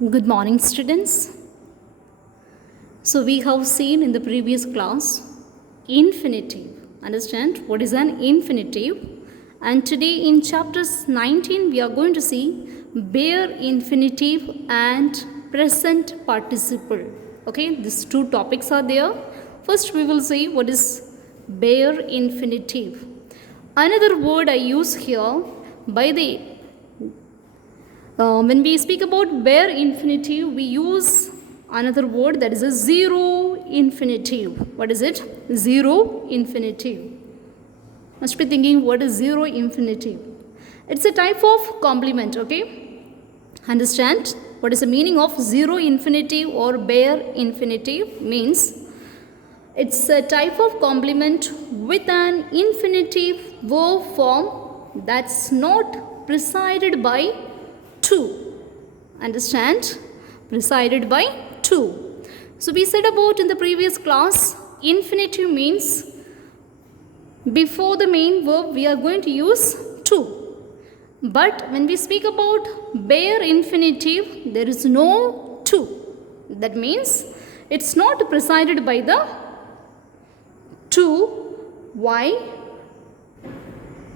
Good morning, students. So, we have seen in the previous class infinitive. Understand what is an infinitive? And today in chapters 19, we are going to see bare infinitive and present participle. Okay, these two topics are there. First, we will see what is bare infinitive. Another word I use here by the when we speak about bare infinitive, we use another word, that is a zero infinitive. What is it? Zero infinitive. Must be thinking, what is zero infinitive? It's a type of complement, okay? Understand what is the meaning of zero infinitive or bare infinitive? Means it's a type of complement with an infinitive verb form that's not preceded by two. Understand? Preceded by two. So we said about in the previous class, infinitive means before the main verb we are going to use to. But when we speak about bare infinitive, there is no to. That means it's not preceded by the to. Why?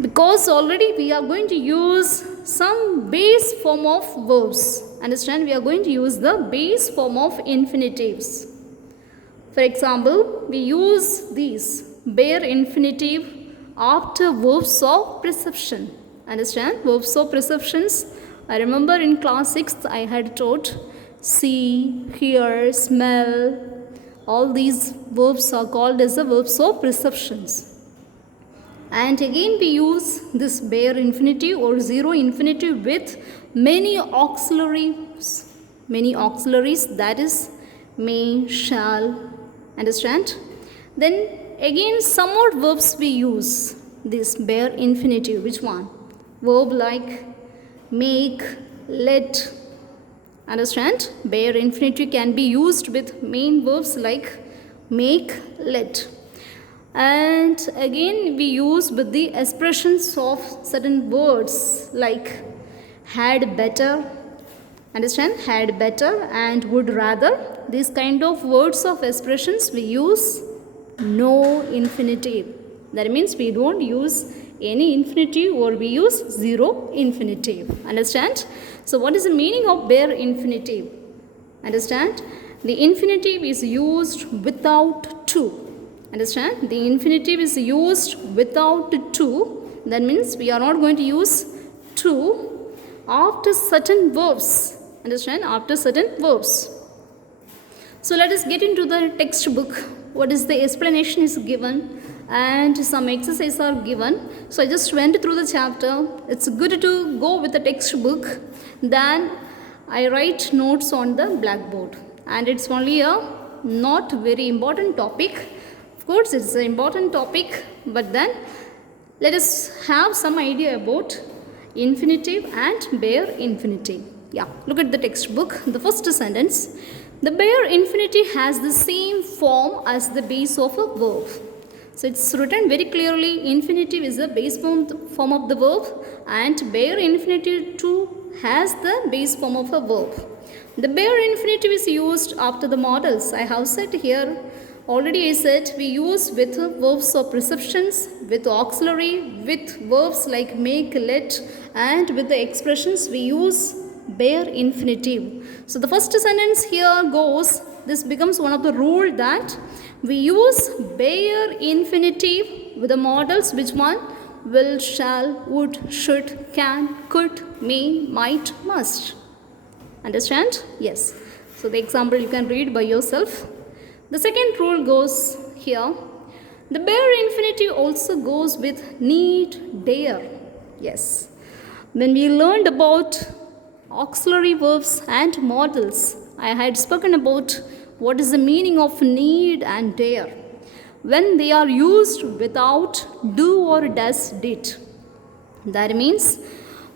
Because already we are going to use some base form of verbs. Understand? We are going to use the base form of infinitives. For example, we use these bare infinitive after verbs of perception. Understand? Verbs of perceptions. I remember in class 6th I had taught see, hear, smell. All these verbs are called as the verbs of perceptions. And again we use this bare infinitive or zero infinitive with many auxiliaries, that is may, shall. Understand? Then again some more verbs we use this bare infinitive. Which one? Verb like make, let. Understand? Bare infinitive can be used with main verbs like make, let. And again we use with the expressions of certain words like had better. Understand? Had better and would rather. These kind of words of expressions we use no infinitive. That means we don't use any infinitive or we use zero infinitive. Understand? So what is the meaning of bare infinitive? Understand? The infinitive is used without to. Understand? The infinitive is used without to. That means we are not going to use to after certain verbs. Understand? After certain verbs. So let us get into the textbook. What is the explanation is given and some exercises are given. So I just went through the chapter. It's good to go with the textbook. Then I write notes on the blackboard. And it's only a not very important topic. Of course, it's an important topic, but then let us have some idea about infinitive and bare infinitive. Yeah, look at the textbook. The first sentence, the bare infinitive has the same form as the base of a verb. So it's written very clearly, infinitive is the base form of the verb and bare infinitive too has the base form of a verb. The bare infinitive is used after the modals. I have said here, already I said we use with verbs of perceptions, with auxiliary, with verbs like make, let, and with the expressions we use bare infinitive. So the first sentence here goes, this becomes one of the rule that we use bare infinitive with the modals. Which one? Will, shall, would, should, can, could, may, might, must. Understand? Yes. So the example you can read by yourself. The second rule goes here. The bare infinitive also goes with need, dare. Yes. When we learned about auxiliary verbs and modals, I had spoken about what is the meaning of need and dare. When they are used without do or does, did. That means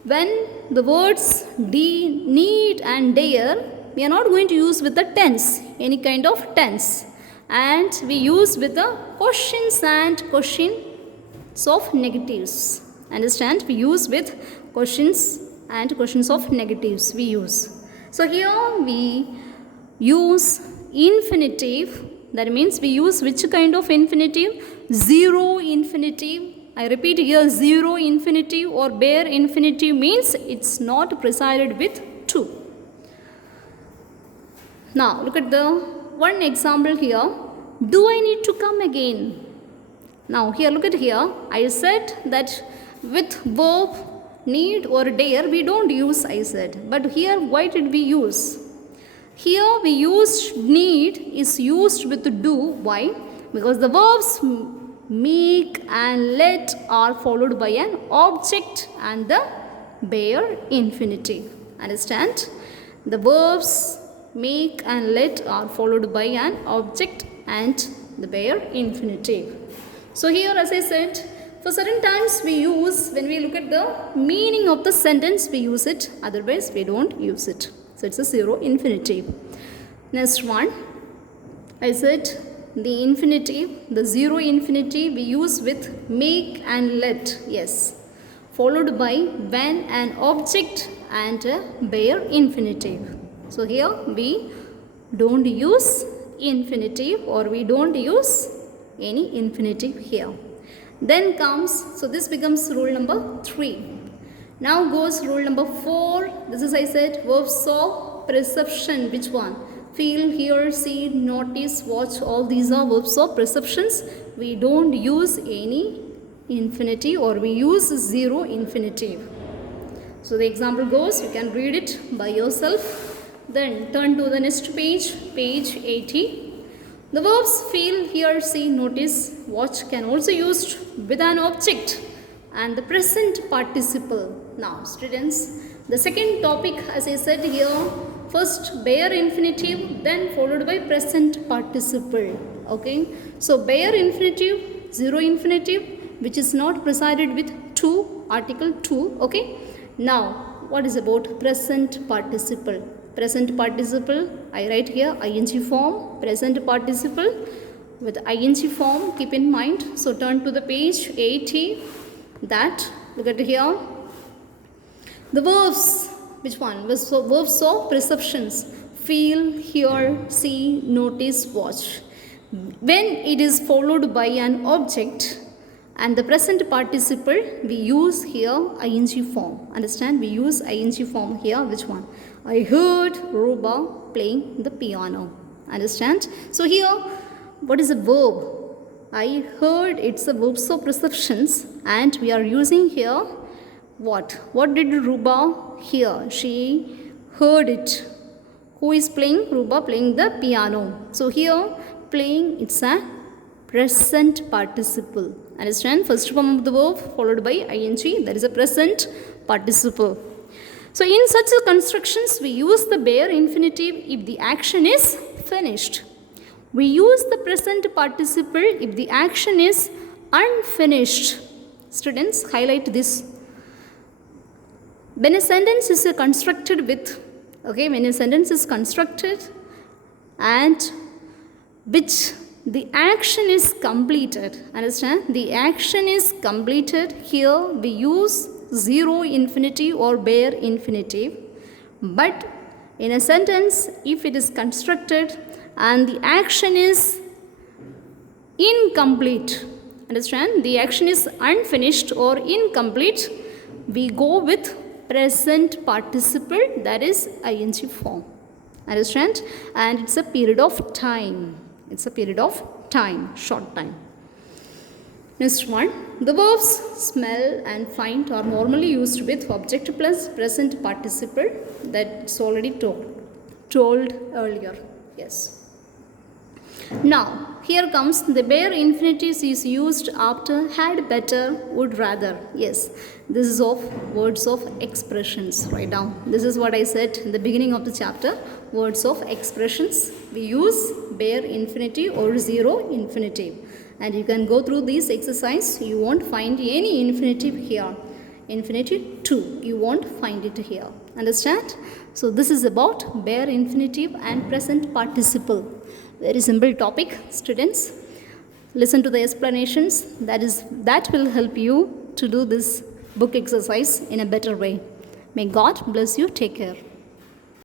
when the words need and dare, we are not going to use with the tense, any kind of tense. And we use with the questions and questions of negatives. Understand? We use with questions and questions of negatives we use. So here we use infinitive. That means we use which kind of infinitive? Zero infinitive. I repeat here, zero infinitive or bare infinitive means it's not preceded with to. Now look at the one example here. Do I need to come again? Now here look at here. I said that with verb need or dare we don't use I said. But here why did we use? Here we use need is used with do. Why? Because the verbs make and let are followed by an object and the bare infinitive. Understand? The verbs make and let are followed by an object and the bare infinitive. So here as I said, for certain times we use, when we look at the meaning of the sentence we use it, otherwise we don't use it. So it's a zero infinitive. Next one, I said the infinitive, the zero infinitive we use with make and let, yes, followed by when an object and a bare infinitive. So here we don't use infinitive or we don't use any infinitive here. Then comes, so this becomes rule number 3. Now goes rule number 4. This is I said verbs of perception. Which one? Feel, hear, see, notice, watch. All these are verbs of perceptions. We don't use any infinitive or we use zero infinitive. So the example goes, you can read it by yourself. Then turn to the next page, page 80. The verbs feel, hear, see, notice, watch can also used with an object and the present participle. Now students, the second topic as I said here, first bare infinitive, then followed by present participle. Okay, so bare infinitive, zero infinitive, which is not preceded with to, article to. Okay, now what is about present participle? Present participle, I write here ing form, present participle with ing form, keep in mind. So turn to the page 80, that, look at here. The verbs, which one? Verbs of perceptions, feel, hear, see, notice, watch. When it is followed by an object and the present participle, we use here ing form. Understand? We use ing form here. Which one? I heard Ruba playing the piano. Understand? So here, what is a verb? I heard, it's a verb of perceptions and we are using here what? What did Ruba hear? She heard it. Who is playing? Ruba playing the piano. So here, playing, it's a present participle. Understand? First form of the verb followed by ing, that is a present participle. So in such constructions, we use the bare infinitive if the action is finished. We use the present participle if the action is unfinished. Students, highlight this. When a sentence is constructed with, okay, when a sentence is constructed and which the action is completed, understand? The action is completed. Here we use zero infinitive or bare infinitive. But in a sentence, if it is constructed and the action is incomplete, understand? The action is unfinished or incomplete, we go with present participle, that is ing form. Understand? And it's a period of time. It's a period of time, short time. Next one, the verbs smell and find are normally used with object plus present participle. That's already told earlier. Yes. Now, here comes the bare infinitive is used after had, better, would rather. Yes, this is of words of expressions. Write down. This is what I said in the beginning of the chapter. Words of expressions. We use bare infinitive or zero infinitive. And you can go through this exercise. You won't find any infinitive here. Infinitive to. You won't find it here. Understand? So this is about bare infinitive and present participle. Very simple topic, students. Listen to the explanations. That will help you to do this book exercise in a better way. May God bless you. Take care.